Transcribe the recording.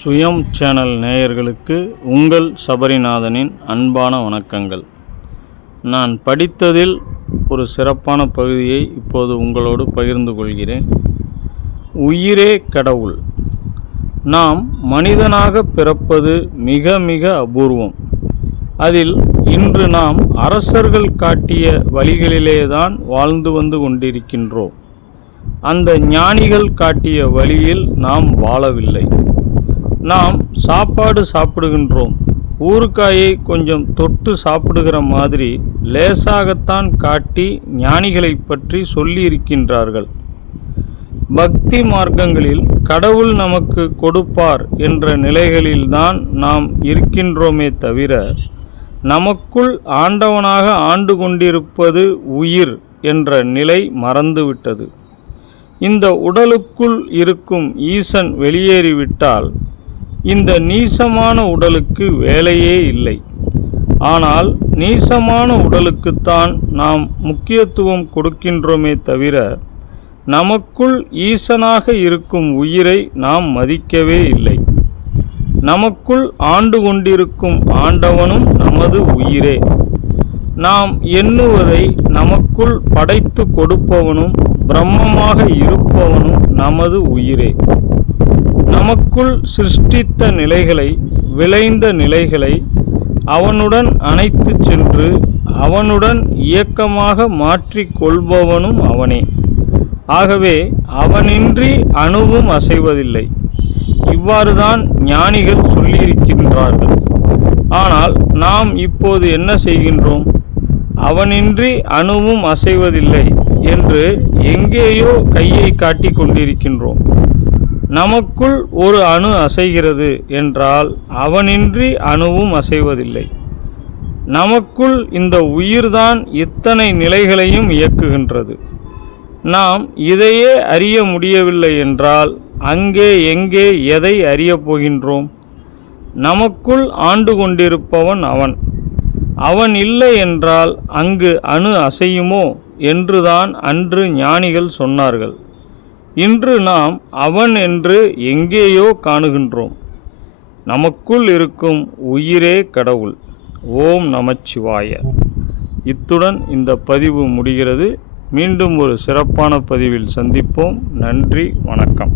சுயம் சேனல் நேயர்களுக்கு உங்கள் சபரிநாதனின் அன்பான வணக்கங்கள். நான் படித்ததில் ஒரு சிறப்பான பகுதியை இப்போது உங்களோடு பகிர்ந்து கொள்கிறேன். உயிரே கடவுள். நாம் மனிதனாக பிறப்பது மிக மிக அபூர்வம். அதில் இன்று நாம் அரசர்கள் காட்டிய வழிகளிலேதான் வாழ்ந்து வந்து கொண்டிருக்கின்றோம். அந்த ஞானிகள் காட்டிய வழியில் நாம் வாழவில்லை. நாம் சாப்பாடு சாப்பிடுகின்றோம். ஊறுகாயை கொஞ்சம் தொட்டு சாப்பிடுகிற மாதிரி லேசாகத்தான் காட்டி ஞானிகளை பற்றி சொல்லியிருக்கின்றார்கள். பக்தி மார்க்கங்களில் கடவுள் நமக்கு கொடுப்பார் என்ற நிலைகளில்தான் நாம் இருக்கின்றோமே தவிர, நமக்குள் ஆண்டவனாக ஆண்டு கொண்டிருப்பது உயிர் என்ற நிலை மறந்துவிட்டது. இந்த உடலுக்குள் இருக்கும் ஈசன் வெளியேறிவிட்டால் இந்த நீசமான உடலுக்கு வேலையே இல்லை. ஆனால் நீசமான உடலுக்குத்தான் நாம் முக்கியத்துவம் கொடுக்கின்றோமே தவிர, நமக்குள் ஈசனாக இருக்கும் உயிரை நாம் மதிக்கவே இல்லை. நமக்குள் ஆண்டு கொண்டிருக்கும் ஆண்டவனும் நமது உயிரே. நாம் எண்ணுவதை நமக்குள் படைத்து கொடுப்பவனும் பிரம்மமாக இருப்பவனும் நமது உயிரே. நமக்குள் சிருஷ்டித்த நிலைகளை, விளைந்த நிலைகளை அவனுடன் அணைத்து சென்று அவனுடன் இயக்கமாக மாற்றிக் கொள்பவனும் அவனே. ஆகவே அவனின்றி அணுவும் அசைவதில்லை. இவ்வாறுதான் ஞானிகள் சொல்லியிருக்கின்றார்கள். ஆனால் நாம் இப்போது என்ன செய்கின்றோம்? அவனின்றி அணுவும் அசைவதில்லை என்று எங்கேயோ கையை காட்டி கொண்டிருக்கின்றோம். நமக்குள் ஒரு அணு அசைகிறது என்றால் அவனின்றி அணுவும் அசைவதில்லை. நமக்குள் இந்த உயிர்தான் இத்தனை நிலைகளையும் இயக்குகின்றது. நாம் இதையே அறிய முடியவில்லை என்றால் அங்கே எங்கே எதை அறியப் போகின்றோம்? நமக்குள் ஆண்டு கொண்டிருப்பவன் அவன். அவன் இல்லை என்றால் அங்கு அணு அசையுமோ என்றுதான் அன்று ஞானிகள் சொன்னார்கள். இன்று நாம் அவன் என்று எங்கேயோ காணுகின்றோம். நமக்குள் இருக்கும் உயிரே கடவுள். ஓம் நமச்சிவாய. இத்துடன் இந்த பதிவு முடிகிறது. மீண்டும் ஒரு சிறப்பான பதிவில் சந்திப்போம். நன்றி, வணக்கம்.